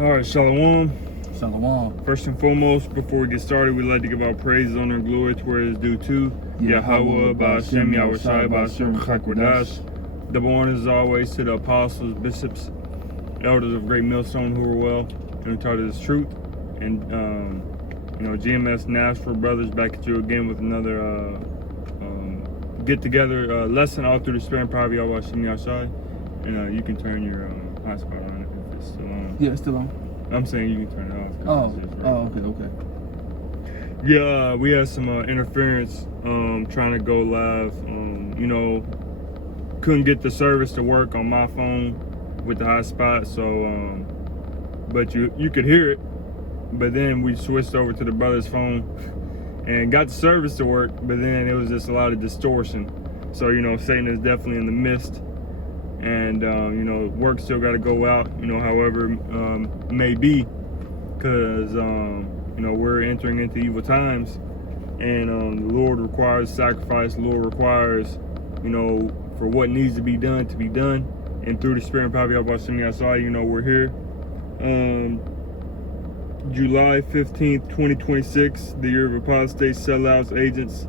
All right, Shalom. Shalom. First and foremost, before we get started, we'd like to give our praise, honor, and glory to where it is due to Yahweh, Ba'ashem, Yahushai, Ba'ashem, Chakwadash. Double honors as always to the apostles, bishops, elders of Great Millstone who are well and taught us truth. And, GMS Nashville Brothers back at you again with another get-together lesson all through the Spirit and power of Yahweh, Ba'ashem, Yahushai. And you can turn your hotspot on if it's still on. Yeah, it's still on. I'm saying you can turn it off. Okay. Yeah, we had some interference trying to go live. Couldn't get the service to work on my phone with the hotspot, so but you could hear it. But then we switched over to the brother's phone and got the service to work, but then it was just a lot of distortion. So Satan is definitely in the midst. And work still got to go out, however may be, because we're entering into evil times, and the Lord requires sacrifice. The Lord requires for what needs to be done, and through the Spirit and power of Yahweh Ba'ashem Yahushai, we're here. July 15th, 2026, the year of apostate, sellouts, agents.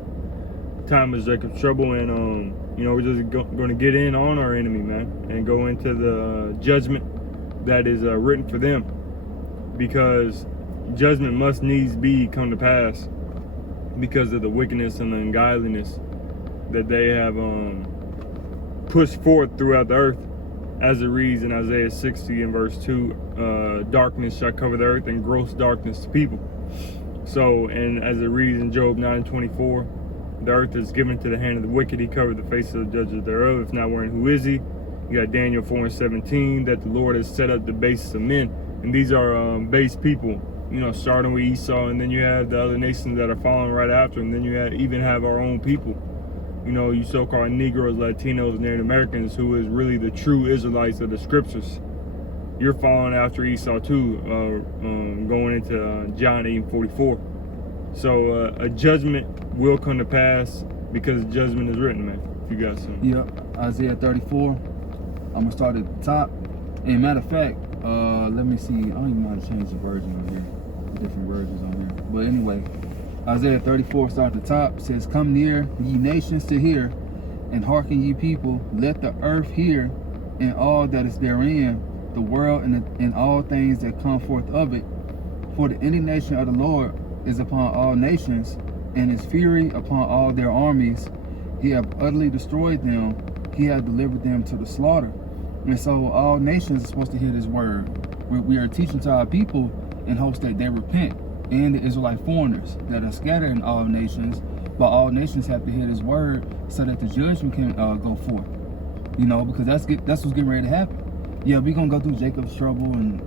Time is Jacob's trouble, and we're just going to get in on our enemy, man, and go into the judgment that is written for them, because judgment must needs be come to pass because of the wickedness and the ungodliness that they have pushed forth throughout the earth. As it reads in Isaiah 60 and verse 2, darkness shall cover the earth and gross darkness to people. So, and as it reads in Job 9:24, the earth is given to the hand of the wicked. He covered the face of the judges thereof. If not, wherein who is he? You got Daniel 4:17, that the Lord has set up the basis of men. And these are base people, starting with Esau, and then you have the other nations that are following right after, and then you even have our own people. You so-called Negroes, Latinos, Native Americans, who is really the true Israelites of the scriptures. You're following after Esau too, going into John 8:44. So a judgment will come to pass because judgment is written, man. If you got something. Yeah, Isaiah 34. I'm going to start at the top. And matter of fact, let me see. I don't even know how to change the version on here. Different versions on here. But anyway, Isaiah 34, start at the top. Says, come near, ye nations, to hear, and hearken, ye people. Let the earth hear, and all that is therein, the world and all things that come forth of it. For the indignation of the Lord is upon all nations, and his fury upon all their armies. He hath utterly destroyed them. He hath delivered them to the slaughter. And so all nations are supposed to hear this word. We are teaching to our people in hopes that they repent, and the Israelite foreigners that are scattered in all nations. But all nations have to hear this word so that the judgment can go forth. Because that's what's getting ready to happen. Yeah, we're going to go through Jacob's trouble and,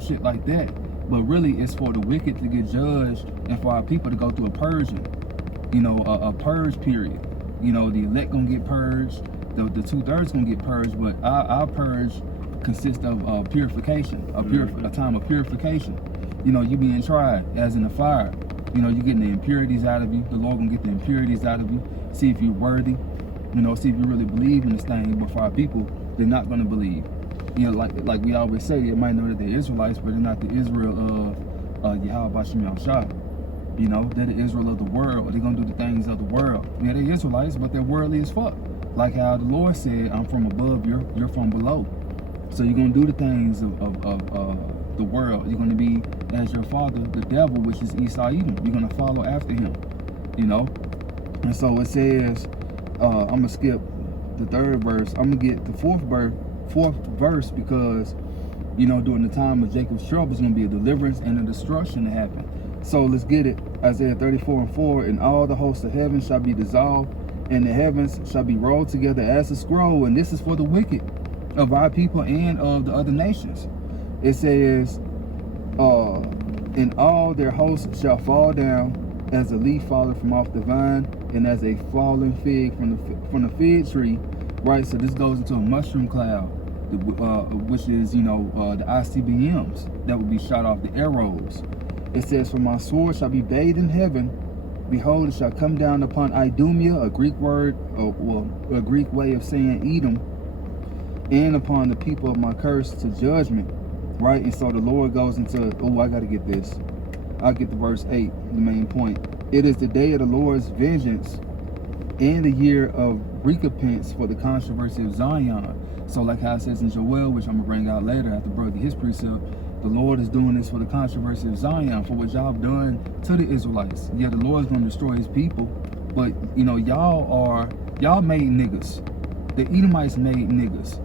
shit like that. But really, it's for the wicked to get judged and for our people to go through a purging, a purge period. The elect gonna get purged, the 2/3 gonna get purged, but our purge consists of purification, a time of purification. You being tried as in a fire. You getting the impurities out of you. The Lord gonna get the impurities out of you. See if you're worthy. See if you really believe in this thing. But for our people, they're not gonna believe. Like we always say, they might know that they're Israelites, but they're not the Israel of Yahweh Ba'ashem Yahushai. They're the Israel of the world. They're going to do the things of the world. Yeah, they're Israelites, but they're worldly as fuck. Like how the Lord said, I'm from above, you're from below. So you're going to do the things of the world. You're going to be as your father, the devil, which is Esau Edom. You're going to follow after him, And so it says, I'm going to skip the 3rd verse. I'm going to get the 4th verse because, during the time of Jacob's trouble, it's going to be a deliverance and a destruction to happen. So let's get it. Isaiah 34:4, and all the hosts of heaven shall be dissolved, and the heavens shall be rolled together as a scroll. And this is for the wicked of our people and of the other nations. It says, and all their hosts shall fall down as a leaf falleth from off the vine, and as a fallen fig from the fig tree. Right, so this goes into a mushroom cloud, which is, the ICBMs that would be shot off, the arrows. It says, for my sword shall be bathed in heaven. Behold, it shall come down upon Idumea, a Greek word, a Greek way of saying Edom, and upon the people of my curse to judgment. right? And so the Lord goes into, oh, I got to get this. I'll get to verse 8, the main point. It is the day of the Lord's vengeance and the year of recompense for the controversy of Zion. So like how it says in Joel, which I'm going to bring out later after brother his precept, the Lord is doing this for the controversy of Zion, for what y'all done to the Israelites. Yeah, the Lord's going to destroy his people, but you know, y'all made niggas. The Edomites made niggas.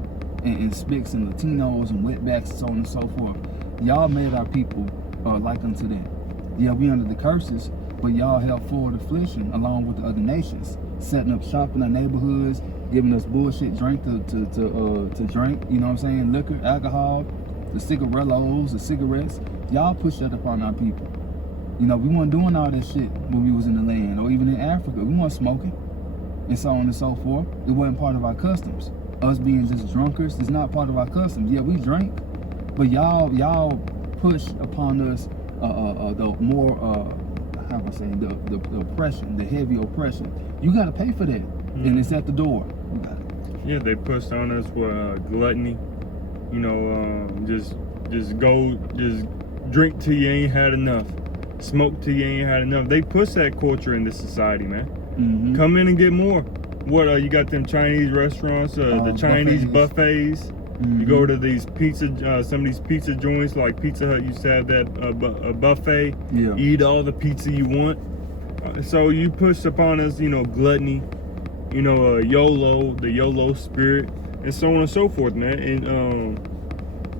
And Spicks and Latinos and wetbacks and so on and so forth. Y'all made our people like unto them. Yeah, we under the curses, but y'all held forward affliction along with the other nations, setting up shop in our neighborhoods, giving us bullshit drink to drink, you know what I'm saying? Liquor, alcohol, the cigarillos, the cigarettes. Y'all pushed that upon our people. You know, we weren't doing all that shit when we was in the land or even in Africa. We weren't smoking and so on and so forth. It wasn't part of our customs. Us being just drunkards is not part of our customs. Yeah, we drink, but y'all push upon us the more how am I saying, the oppression, the heavy oppression. You got to pay for that, and it's at the door. You got it. Yeah, they pushed on us with gluttony. You know, just drink till you ain't had enough, smoke till you ain't had enough. They push that culture in this society, man. Mm-hmm. Come in and get more. What you got them Chinese restaurants, the Chinese buffets. Mm-hmm. You go to these pizza, some of these pizza joints like Pizza Hut. Used to have that a buffet. Yeah. Eat all the pizza you want. So you push upon us, you know, gluttony, you know, YOLO, the YOLO spirit, and so on and so forth, man.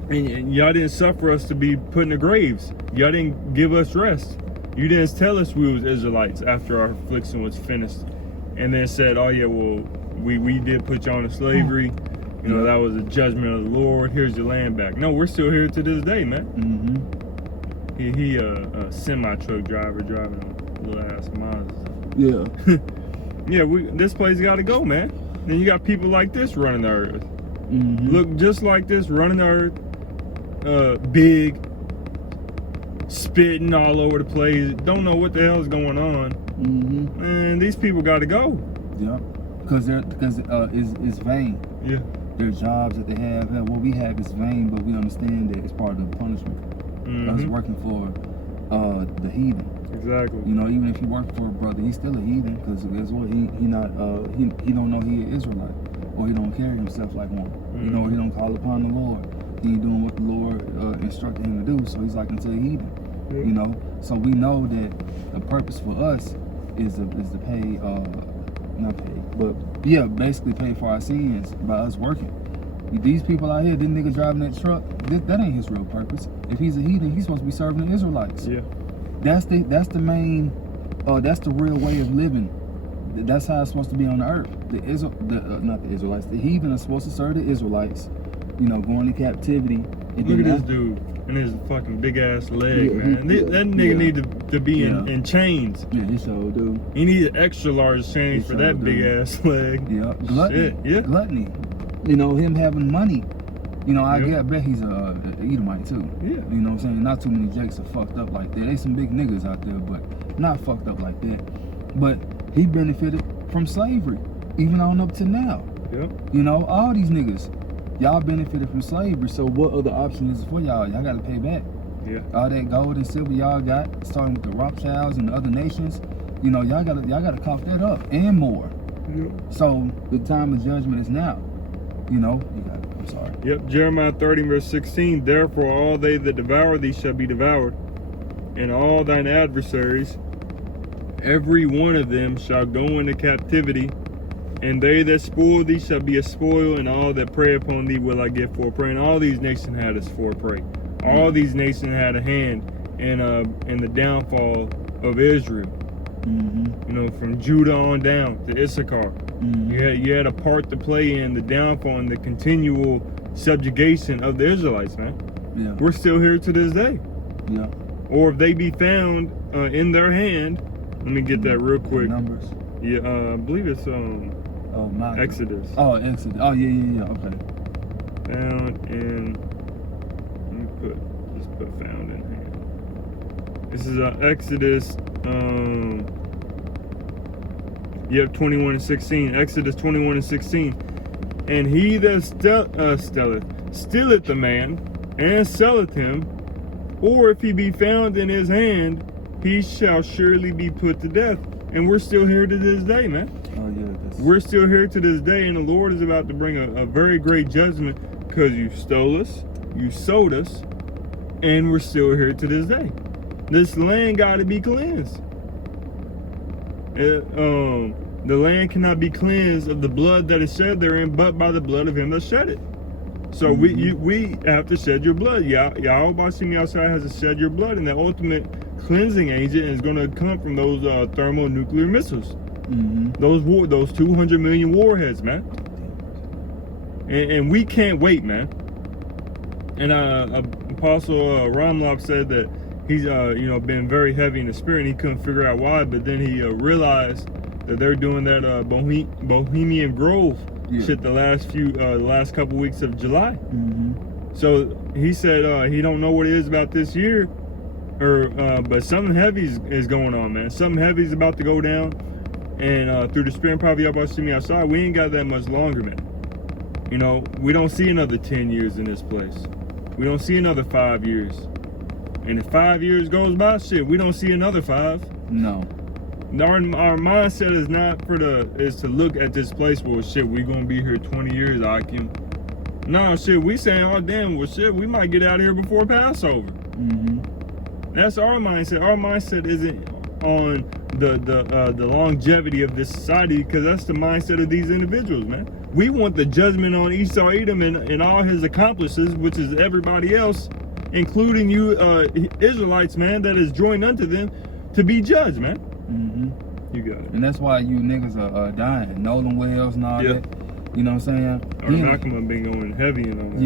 And y'all didn't suffer us to be put in the graves. Y'all didn't give us rest. You didn't tell us we was Israelites after our affliction was finished, and then said, "Oh yeah, well, we did put you on to slavery. You know, that was a judgment of the Lord. Here's your land back." No, we're still here to this day, man. Mm-hmm. He a semi truck driver driving a little ass Mazda. Yeah. Yeah, this place got to go, man. And you got people like this running the earth. Mm-hmm. Look just like this running the earth. Big, spitting all over the place. Don't know what the hell is going on. Mm-hmm. Man, these people got to go. Yeah. Because it's vain. Yeah. Their jobs that they have, what we have is vain, but we understand that it's part of the punishment. Us working for the heathen. Exactly. You know, even if you work for a brother, he's still a heathen, because guess what? He don't know he an Israelite, or he don't carry himself like one. You know, he don't call upon the Lord. He ain't doing what the Lord instructed him to do, so he's like unto a heathen. Yeah. You know, so we know that the purpose for us is to pay, not pay, but yeah, basically pay for our sins by us working. These people out here, this nigga driving that truck, that ain't his real purpose. If he's a heathen, he's supposed to be serving the Israelites. Yeah. That's the main, that's the real way of living. That's how it's supposed to be on the earth. Not the Israelites. The heathen are supposed to serve the Israelites. You know, going to captivity. Look at this dude and his fucking big ass leg, man. That nigga need to be in chains. Yeah, he sure do. He need an extra large chains for that big ass leg. Yeah, gluttony. Shit, yeah. Gluttony. You know, him having money. You know, I bet he's a Edomite too. Yeah. You know what I'm saying? Not too many Jakes are fucked up like that. There's some big niggas out there, but not fucked up like that. But he benefited from slavery, even on up to now. Yep. You know, all these niggas, y'all benefited from slavery. So what other option is for y'all? Y'all got to pay back. Yeah. All that gold and silver y'all got, starting with the Rothschilds and the other nations. You know, y'all gotta cough that up and more. Yep. So the time of judgment is now. You know, I'm sorry. Yep, Jeremiah 30 verse 16, therefore all they that devour thee shall be devoured, and all thine adversaries, every one of them shall go into captivity, and they that spoil thee shall be a spoil, and all that prey upon thee will I give for a prey. And all these nations had us for a prey. All these nations had a hand in the downfall of Israel. You know, from Judah on down to Issachar. You had a part to play in the downfall and the continual subjugation of the Israelites, man. Yeah. We're still here to this day. Yeah. Or if they be found in their hand, let me get that real quick. Numbers. Yeah, I believe it's Exodus. Oh, Exodus. Oh, yeah. Okay. Found in. Let's put found in hand. This is Exodus. 21 and 16. Exodus 21 and 16. And he that stealeth the man and selleth him, or if he be found in his hand, he shall surely be put to death. And we're still here to this day, man. Oh yeah. We're still here to this day, and the Lord is about to bring a very great judgment because you stole us, you sold us, and we're still here to this day. This land got to be cleansed. The land cannot be cleansed of the blood that is shed therein, but by the blood of him that shed it. So we have to shed your blood. Yahweh Bashim Yahshua has to shed your blood, and the ultimate cleansing agent is going to come from those thermonuclear missiles. Those 200 million warheads, man. And we can't wait, man. And Apostle Ramlop said that he's been very heavy in the spirit, and he couldn't figure out why, but then he realized that they're doing that Bohemian Grove shit the last couple weeks of July. So he said he don't know what it is about this year, but something heavy is going on, man. Something heavy is about to go down, and through the spirit and power of Yahweh Shemi outside, we ain't got that much longer, man. You know, we don't see another 10 years in this place. We don't see another 5 years. And if 5 years goes by, shit, we don't see another 5. No. Our mindset is not is to look at this place, well, shit, we gonna be here 20 years, Akim. No, shit, we saying, oh, damn, well, shit, we might get out of here before Passover. That's our mindset. Our mindset isn't on the longevity of this society, because that's the mindset of these individuals, man. We want the judgment on Esau Edom and all his accomplices, which is everybody else, including you Israelites, man, that is joined unto them, to be judged, man. You got it. And that's why you niggas are dying. Nolan Wells and all that. You know what I'm saying? Malcolm been going heavy in on that.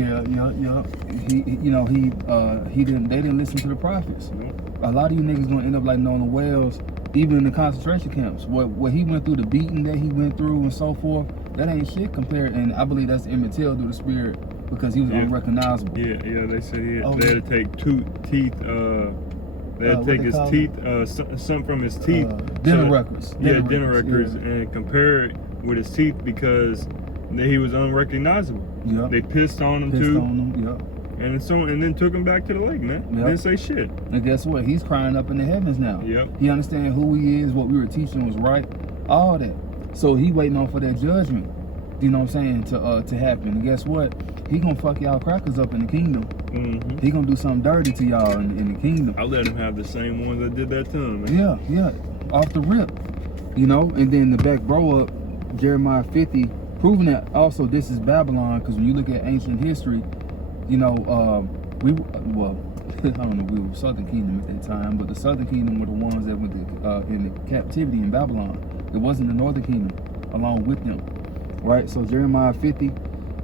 They didn't listen to the prophets. Nope. A lot of you niggas gonna end up like Nolan Wells, even in the concentration camps. What he went through, the beating that he went through and so forth, that ain't shit compared. And I believe that's Emmett Till through the spirit, because he was unrecognizable. Yeah, they said they had to take two teeth. They had to take his teeth, some from his teeth. Dental records. Dental records, and compare it with his teeth because he was unrecognizable. Yep. They pissed on him Pissed too. on him, yep. And then took him back to the lake, man. Yep. Didn't say shit. And guess what? He's crying up in the heavens now. Yep. He understands who he is, what we were teaching was right, all that. So he waiting on for that judgment. You know what I'm saying? To happen. And guess what? He gonna fuck y'all crackers up in the kingdom. He gonna do something dirty to y'all in the kingdom. I let him have the same ones that did that to him, man. Yeah, off the rip. You know, and then the back bro up, Jeremiah 50, proving that also this is Babylon, because when you look at ancient history, you know, I don't know, we were Southern Kingdom at that time, but the Southern Kingdom were the ones that went in the captivity in Babylon. It wasn't the Northern Kingdom along with them, right? So Jeremiah 50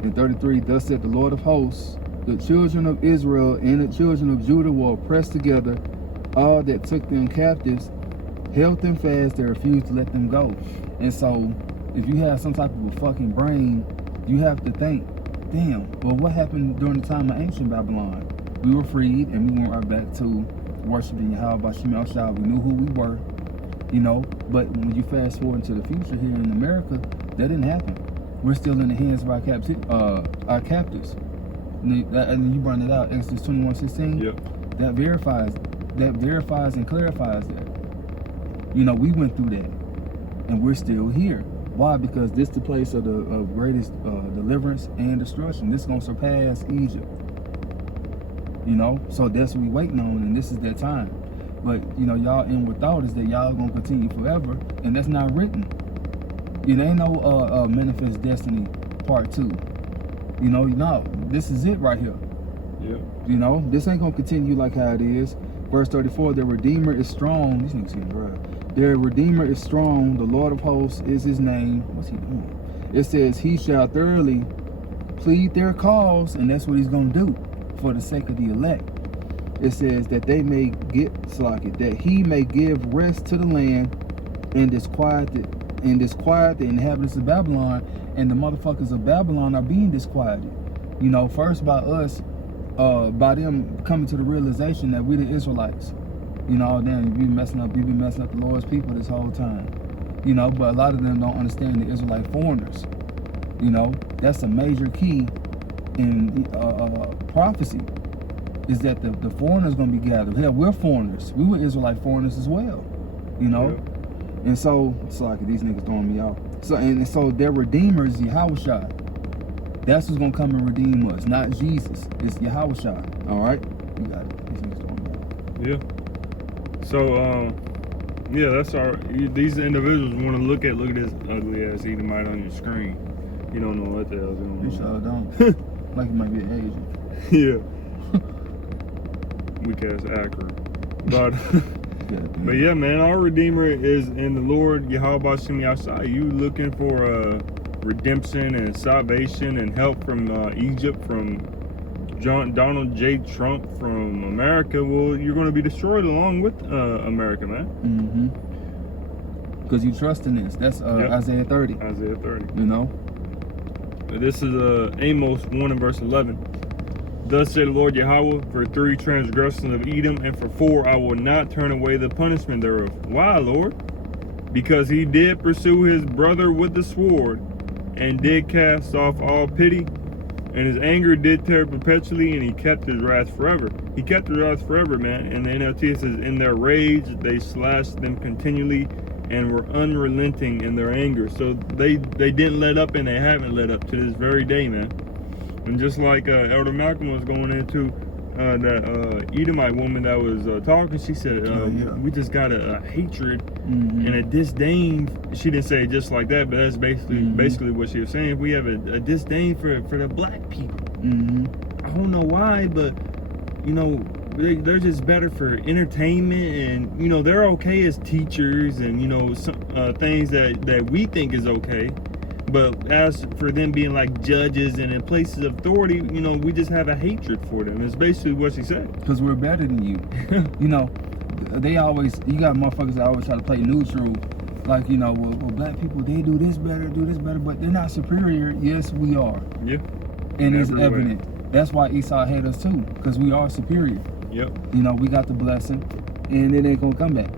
and 33, thus said the Lord of hosts, the children of Israel and the children of Judah were oppressed together. All that took them captives held them fast, they refused to let them go. And so, if you have some type of a fucking brain, you have to think, damn, well, what happened during the time of ancient Babylon? We were freed, and we went right back to worshiping Yahweh Bashim Al-Shah. We knew who we were, you know, but when you fast forward into the future here in America, that didn't happen. We're still in the hands of our captives. And you brought it out, Exodus 21:16. Yep. That verifies and clarifies that. You know, we went through that, and we're still here. Why? Because this is the place of the greatest deliverance and destruction. This is gonna surpass Egypt. You know, so that's what we waiting on, and this is that time. But you know, y'all inward thought is that y'all gonna continue forever, and that's not written. You know, ain't no Manifest Destiny Part 2. You know, no, this is it right here. Yep. You know, this ain't gonna continue like how it is. Verse 34, the Redeemer is strong. These niggas getting right. Their Redeemer is strong. The Lord of hosts is his name. What's he doing? It says he shall thoroughly plead their cause, and that's what he's gonna do for the sake of the elect. It says that they may get that he may give rest to the land and disquiet the inhabitants of Babylon. And the motherfuckers of Babylon are being disquieted. You know, first by us, by them coming to the realization that we the Israelites. You know, damn, you be messing up the Lord's people this whole time. You know, but a lot of them don't understand the Israelite foreigners. You know, that's a major key in prophecy. is that the foreigners gonna be gathered. Hell, we're foreigners. We were Israelite foreigners as well. You know? Yeah. And so it's like these niggas throwing me off. So their redeemer is Yahushua. That's who's gonna come and redeem us, not Jesus. It's Yahushua. All right, you got it. These niggas throwing me off. Yeah. So yeah, that's our. These individuals want to look at this ugly ass Edomite on your screen. You don't know what the hell's going on. You sure don't. Like it might be Asian. Yeah. Weak ass actor. But but yeah, man, our Redeemer is in the Lord Yahweh Shem Yahshua. You looking for redemption and salvation and help from Egypt, from Donald J. Trump, from America? Well, you're going to be destroyed along with America, man. Mm-hmm. Because you trust in this. That's Yep. Isaiah 30. Isaiah 30. You know? This is Amos 1 and verse 11. Thus said the Lord Yahweh, for 3 transgressions of Edom, and for 4 I will not turn away the punishment thereof. Why, Lord? Because he did pursue his brother with the sword, and did cast off all pity, and his anger did tear perpetually, and he kept his wrath forever. He kept his wrath forever, man. And the NLT says, in their rage they slashed them continually, and were unrelenting in their anger. So they didn't let up, and they haven't let up to this very day, man. And just like Elder Malcolm was going into that Edomite woman that was talking, she said, we just got a hatred and a disdain. She didn't say it just like that, but that's basically what she was saying. We have a disdain for the black people. I don't know why, but you know, they're just better for entertainment, and you know, they're okay as teachers, and you know, some things that we think is okay. But as for them being like judges and in places of authority, you know, we just have a hatred for them. It's basically what she said. Because we're better than you. You know, you got motherfuckers that always try to play neutral. Like, you know, well, black people, they do this better, but they're not superior. Yes, we are. Yeah. And it's evident. That's why Esau hated us too, because we are superior. Yep. You know, we got the blessing, and it ain't gonna come back.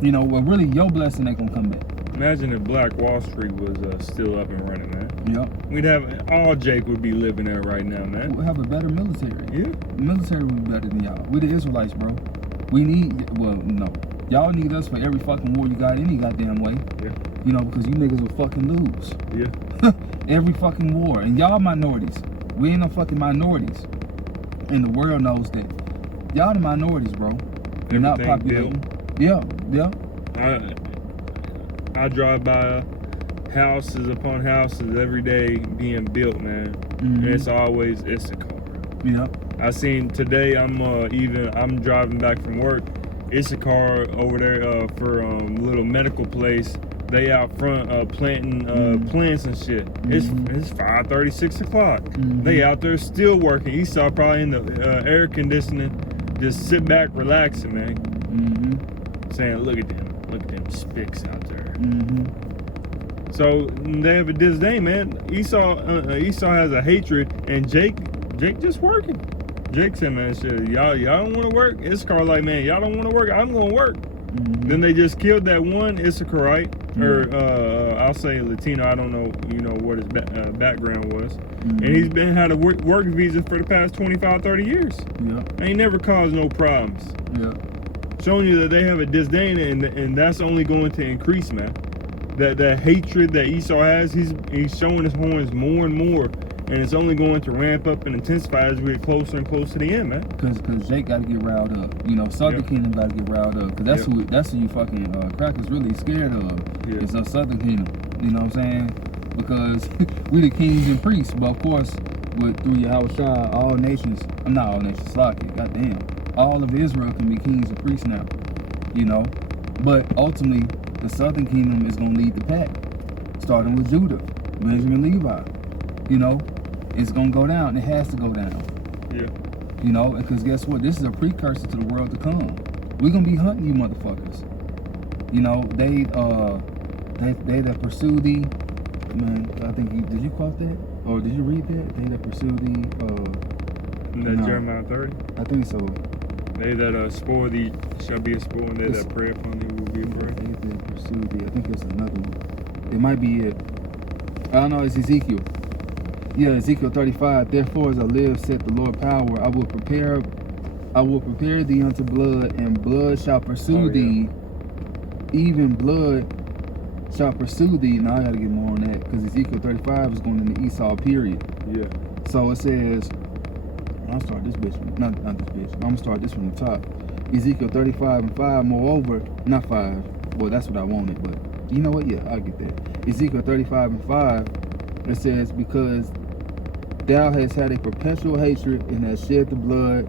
You know, well, really, your blessing ain't gonna come back. Imagine if Black Wall Street was still up and running, man. Yep. We'd have, all Jake would be living there right now, man. We'll have a better military. Yeah. The military would be better than y'all. We the Israelites, bro. We need, well, no. Y'all need us for every fucking war you got any goddamn way. Yeah. You know, because you niggas will fucking lose. Yeah. Every fucking war. And y'all minorities. We ain't no fucking minorities. And the world knows that. Y'all the minorities, bro. You're not populating. Yeah, yeah. I drive by houses upon houses every day being built, man. And it's always Issachar. Yeah. I seen today, I'm driving back from work, Issachar over there for little medical place. They out front planting plants and shit. It's 5:30, 6 o'clock. They out there still working. Esau probably in the air conditioning, just sit back, relaxing, man. Saying, look at them spicks out there. So they have a disdain, man. Esau has a hatred, and Jake just working. Jake said, man, shit, y'all don't want to work. Issachar like, man, y'all don't want to work. I'm gonna work. Then they just killed that one Issacharite, or I'll say Latino. I don't know, you know, what his background was. And he's had a work visa for the past 25, 30 years. Yeah. Ain't never caused no problems. Yeah. Showing you that they have a disdain, and that's only going to increase, man. That hatred that Esau has, he's showing his horns more and more, and it's only going to ramp up and intensify as we get closer and closer to the end, man. Cause Jake got to get riled up. You know, Southern Kingdom got to get riled up. Cause that's who you fucking crackers really scared of. Yeah. It's us Southern Kingdom. You know what I'm saying? Because we the kings and priests, but of course, through Yahushua, all nations. I'm not all nations. Slocky. Goddamn. All of Israel can be kings and priests now. You know, but ultimately, the Southern Kingdom is gonna lead the pack, starting with Judah, Benjamin, Levi. You know, it's gonna go down. It has to go down. Yeah. You know, because guess what? This is a precursor to the world to come. We're gonna be hunting you motherfuckers. You know, they that pursue thee. Man, I think did you quote that? Or did you read that? They that pursue thee. Jeremiah 30. I think so. They that spoil thee shall be a spoil, and they that prey upon thee will be prey. They that pursue thee. I think it's another one. It might be it. I don't know. It's Ezekiel. Yeah, Ezekiel 35. Therefore, as I live, said the Lord power, I will prepare I will prepare thee unto blood, and blood shall pursue thee. Even blood shall pursue thee. Now I gotta get more on that because Ezekiel 35 is going into Esau period. Yeah. So it says, I'll start this bitch. Not this bitch. I'm gonna start this from the top. Ezekiel 35:5. Moreover, not 5. Well, that's what I wanted, but you know what? Yeah, I'll get that. Ezekiel 35:5. It says, because thou hast had a perpetual hatred and hast shed the blood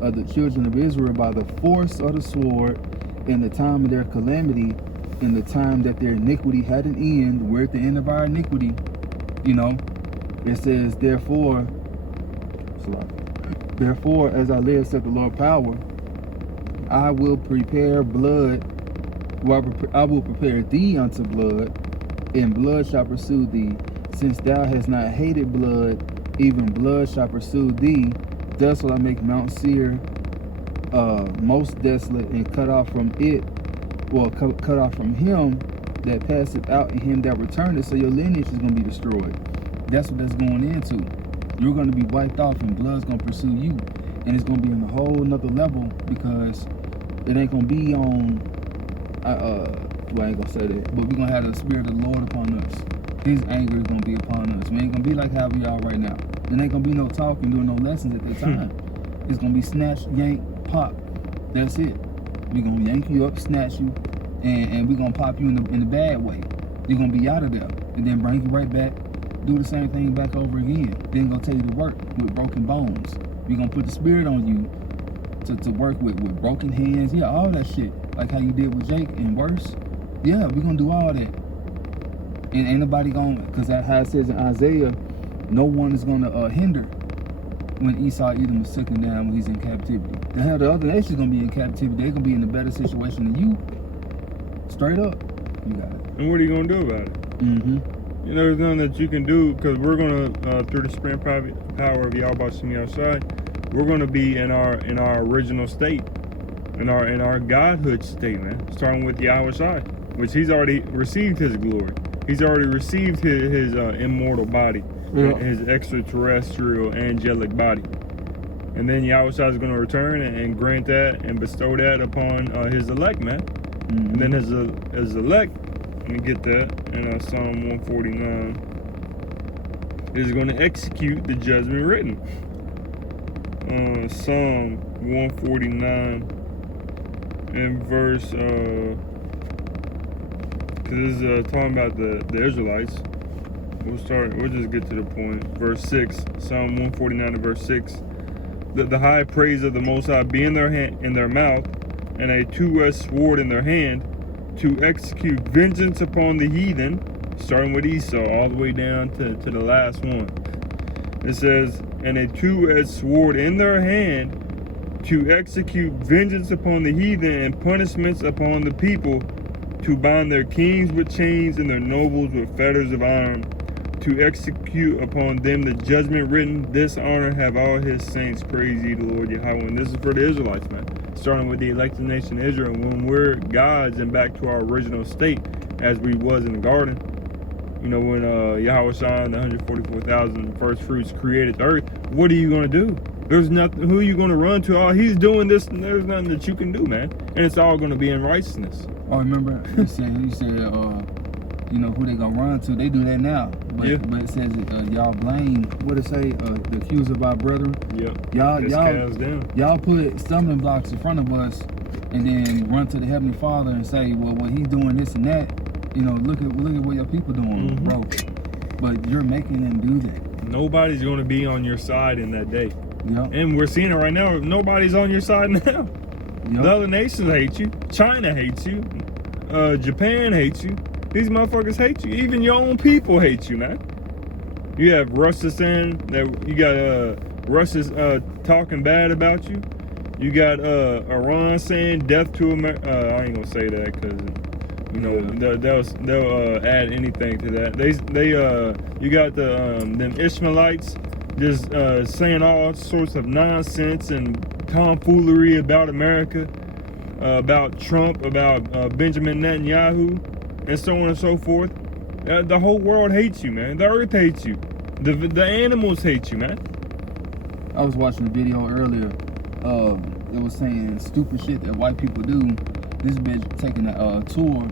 of the children of Israel by the force of the sword in the time of their calamity, in the time that their iniquity had an end. We're at the end of our iniquity, you know. It says, therefore, as I live, said the Lord power, I will prepare blood, I will prepare thee unto blood, and blood shall pursue thee. Since thou hast not hated blood, even blood shall pursue thee. Thus will I make Mount Seir most desolate, and cut off from it, cut off from him that passeth out, and him that returneth. So your lineage is going to be destroyed. That's what that's going into. You're going to be wiped off, and blood's going to pursue you, and it's going to be on a whole nother level, because it ain't going to be on well, I ain't gonna say that, but we're gonna have the spirit of the Lord upon us. His anger is gonna be upon us. We ain't gonna be like how we are right now. There ain't gonna be no talking, doing no lessons at that time. It's gonna be snatch, yank, pop. That's it. We're gonna yank you up, snatch you, and we're gonna pop you in the bad way. You're gonna be out of there, and then bring you right back, do the same thing back over again. Then gonna tell you to work with broken bones. We're gonna put the spirit on you to work with broken hands. Yeah, all that shit. Like how you did with Jake and worse. Yeah, we're gonna do all that. And ain't nobody gonna, because that's how it says in Isaiah, no one is gonna hinder when Esau Edom was taken down when he's in captivity. The hell, the other nation's gonna be in captivity. They're gonna be in a better situation than you. Straight up. You got it. And what are you gonna do about it? Mm-hmm. You know, there's nothing that you can do, because we're gonna through the supreme power of Yahweh Shemi outside, we're gonna be in our original state, in our godhood state, man. Starting with Yahweh Shai, which he's already received his glory. He's already received his immortal body, his extraterrestrial angelic body. And then Yahweh Shai is going to return and grant that and bestow that upon his elect, man. Mm-hmm. And then his elect, let me get that, in Psalm 149, is going to execute the judgment written. Psalm 149 in verse, because this is talking about the Israelites. We'll just get to the point. Verse 6, Psalm 149 and verse 6. The high praise of the Most High be in their mouth, and a two-edged sword in their hand, to execute vengeance upon the heathen, starting with Esau all the way down to the last one. It says, and a two-edged sword in their hand, to execute vengeance upon the heathen and punishments upon the people, to bind their kings with chains and their nobles with fetters of iron, to execute upon them the judgment written. This honor have all his saints. Praise ye the Lord Yahweh. And this is for the Israelites, man. Starting with the elected nation of Israel. When we're God's and back to our original state as we was in the garden. You know, when Yahweh Shai and the 144,000 first fruits created the earth, what are you going to do? There's nothing. Who are you going to run to? Oh, he's doing this, and there's nothing that you can do, man. And it's all going to be in righteousness. Oh, remember you said, you know, who they gonna run to? They do that now. But, yeah. But it says y'all blame. What it say? The accuser of our brethren. Yep. Y'all put stumbling blocks in front of us, and then run to the Heavenly Father and say, well, he's doing this and that. You know, look at what your people doing, bro. But you're making them do that. Nobody's going to be on your side in that day. Yep. And we're seeing it right now. Nobody's on your side now. Yep. The other nations hate you. China hates you. Japan hates you. These motherfuckers hate you. Even your own people hate you, man. You have Russia saying that you got Russia's talking bad about you. You got Iran saying death to America. I ain't gonna say that because you know they'll add anything to that. You got them Ishmaelites just saying all sorts of nonsense and tomfoolery about America, about Trump, about Benjamin Netanyahu, and so on and so forth. The whole world hates you, man. The earth hates you. The animals hate you, man. I was watching a video earlier. it was saying stupid shit that white people do. This bitch taking a tour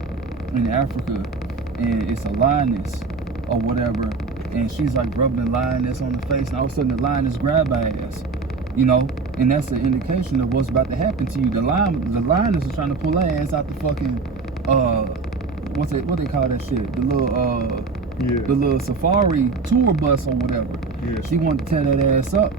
in Africa, and it's a lioness or whatever, and she's like rubbing the lioness on the face, and all of a sudden the lioness grab her ass, you know, and that's an indication of what's about to happen to you. The lioness is trying to pull her ass out the fucking what they call that shit? The little safari tour bus or whatever. Yeah. She wanted to tear that ass up,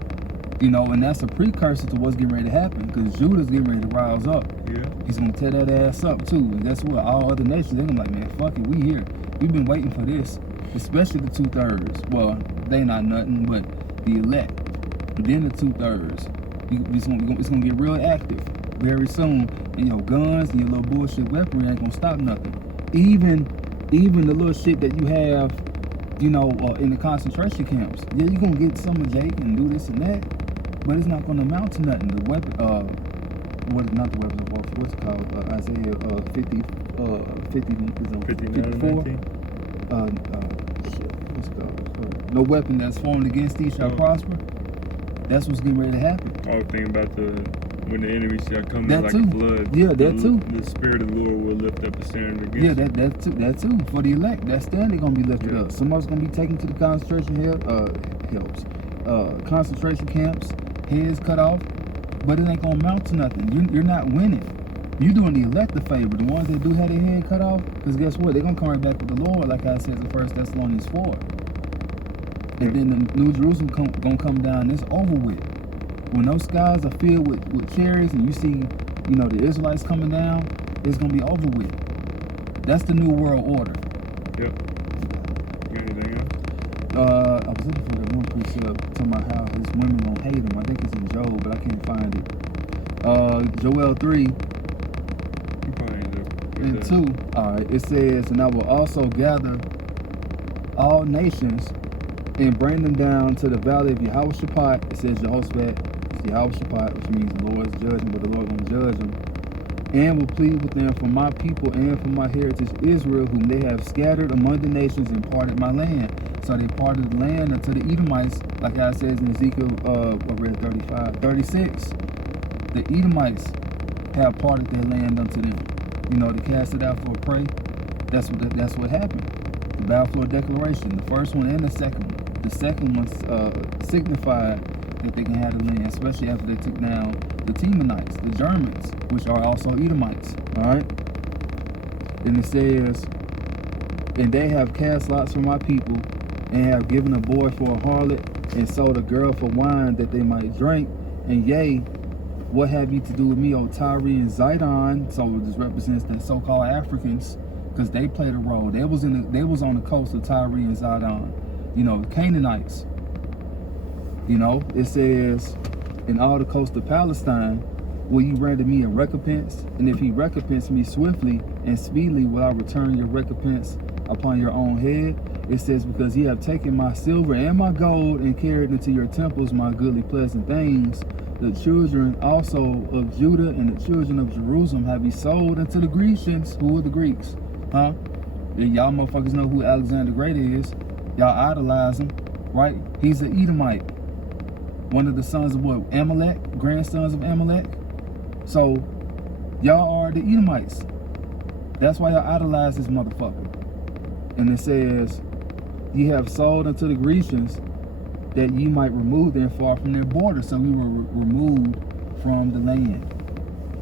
you know, and that's a precursor to what's getting ready to happen, because Judah's getting ready to rise up. Yeah. He's gonna tear that ass up too, and that's what all other nations, they're gonna be like, man, fuck it, we here. We've been waiting for this, especially the 2/3. Well, they not nothing, but the elect. But then the 2/3. It's gonna get real active very soon, and your guns and your little bullshit weaponry ain't gonna stop nothing. Even the little shit that you have, you know, in the concentration camps. Yeah, you're gonna get some of Jake and do this and that, but it's not gonna amount to nothing. The weapon, not the weapons of warfare, what's it called? Isaiah 54. Shit, what's it called? No weapon that's formed against thee shall prosper. That's what's getting ready to happen. I was thinking about when the enemy shall come That in like too. a flood. Yeah, that too. The spirit of the Lord will lift up a standard against Yeah, you. that too. For the elect, that standard gonna be lifted up. Somebody's gonna be taken to the concentration concentration camps, heads cut off, but it ain't gonna amount to nothing. You're not winning. You doing the elect a favor. The ones that do have their head cut off, because guess what? They're gonna come right back with the Lord, like I said in 1 Thessalonians 4. And then the New Jerusalem gonna come down, and it's over with. When those skies are filled with chariots and you see, you know, the Israelites coming down, it's gonna be over with. That's the new world order. Yep. You got anything else? I was looking for that one precept talking about how his women gonna hate him. I think it's in Job, but I can't find it. Joel 3 You probably end up with and that. 2. Alright, it says, and I will also gather all nations and bring them down to the valley of Jehoshaphat. It says Jehoshaphat, it's Jehoshaphat, which means the Lord's judgment, but the Lord gonna judge them. And will plead with them for my people and for my heritage Israel, whom they have scattered among the nations and parted my land. So they parted the land unto the Edomites, like I says in Ezekiel, I read 36. The Edomites have parted their land unto them. You know, to cast it out for a prey. That's what happened. The Balfour Declaration, the first one and the second one. The second one signified that they can have the land, especially after they took down the Temanites, the Germans, which are also Edomites. All right. And it says, and they have cast lots for my people, and have given a boy for a harlot, and sold a girl for wine that they might drink. And yea, what have you to do with me, O Tyre and Zidon? So this represents the so-called Africans, because they played a role. They was on the coast of Tyre and Zidon. You know, Canaanites. You know, it says, in all the coast of Palestine, will you render me a recompense? And if he recompense me swiftly and speedily, will I return your recompense upon your own head? It says, because ye have taken my silver and my gold and carried into your temples my goodly pleasant things. The children also of Judah and the children of Jerusalem have ye sold unto the Grecians. Who are the Greeks? Huh? And y'all motherfuckers know who Alexander the Great is. Y'all idolize him, right? He's an Edomite. One of the sons of what? Amalek? Grandsons of Amalek? So, y'all are the Edomites. That's why y'all idolize this motherfucker. And it says, ye have sold unto the Grecians that ye might remove them far from their border. So we were removed from the land.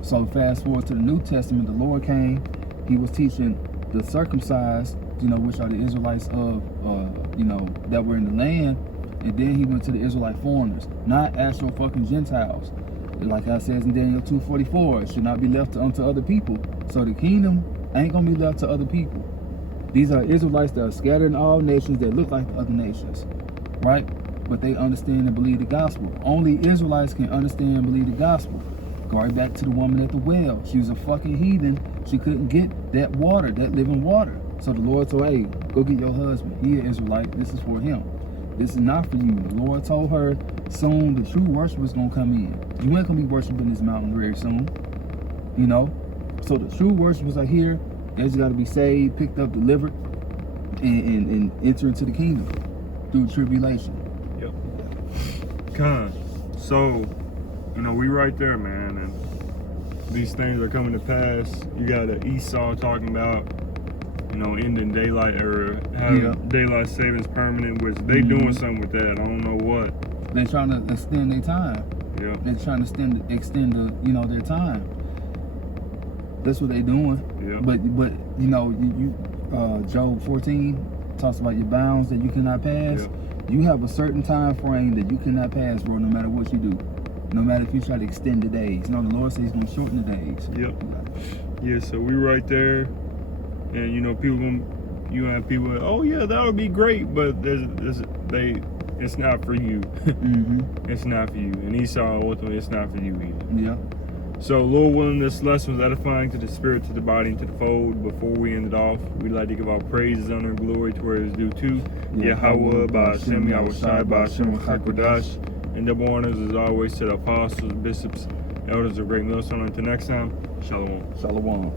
So fast forward to the New Testament, the Lord came. He was teaching the circumcised, you know, which are the Israelites of, you know, that were in the land. And then he went to the Israelite foreigners, not actual fucking Gentiles. Like I says in Daniel 2:44, it should not be left unto other people. So the kingdom ain't gonna be left to other people. These are Israelites that are scattered in all nations that look like the other nations, right? But they understand and believe the gospel. Only Israelites can understand and believe the gospel. Go right back to the woman at the well. She was a fucking heathen. She couldn't get that water, that living water. So the Lord told her, hey, go get your husband. He an Israelite. This is for him. This is not for you. The Lord told her, soon the true worshipers gonna come in. You ain't gonna be worshiping this mountain very soon. You know? So the true worshipers are here. They just gotta be saved, picked up, delivered, and enter into the kingdom through tribulation. Yep. So you know, we right there, man, and these things are coming to pass. You got Esau talking about, you know, ending daylight or having daylight savings permanent, which they doing something with that. I don't know what. They're trying to extend their time. Yeah. They're trying to extend the, you know, their time. That's what they're doing. Yeah. But you know, Job 14 talks about your bounds that you cannot pass. Yeah. You have a certain time frame that you cannot pass, bro, no matter what you do. No matter if you try to extend the days. No, the Lord says he's going to shorten the days. Yep. Yeah, so we right there. And, you know, you have people, oh, yeah, that would be great. But it's not for you. It's not for you. And Esau, ultimately, it's not for you either. Yeah. So, Lord willing, this lesson was edifying to the spirit, to the body, and to the fold. Before we end it off, we'd like to give our praises, honor, and glory to where it is due to Yahweh, Ba'ashem, Yahushai, Ba'ashem, Chakodash. And double honors, as always, to the apostles, bishops, elders of Great Millstone. Until next time, Shalom. Shalom.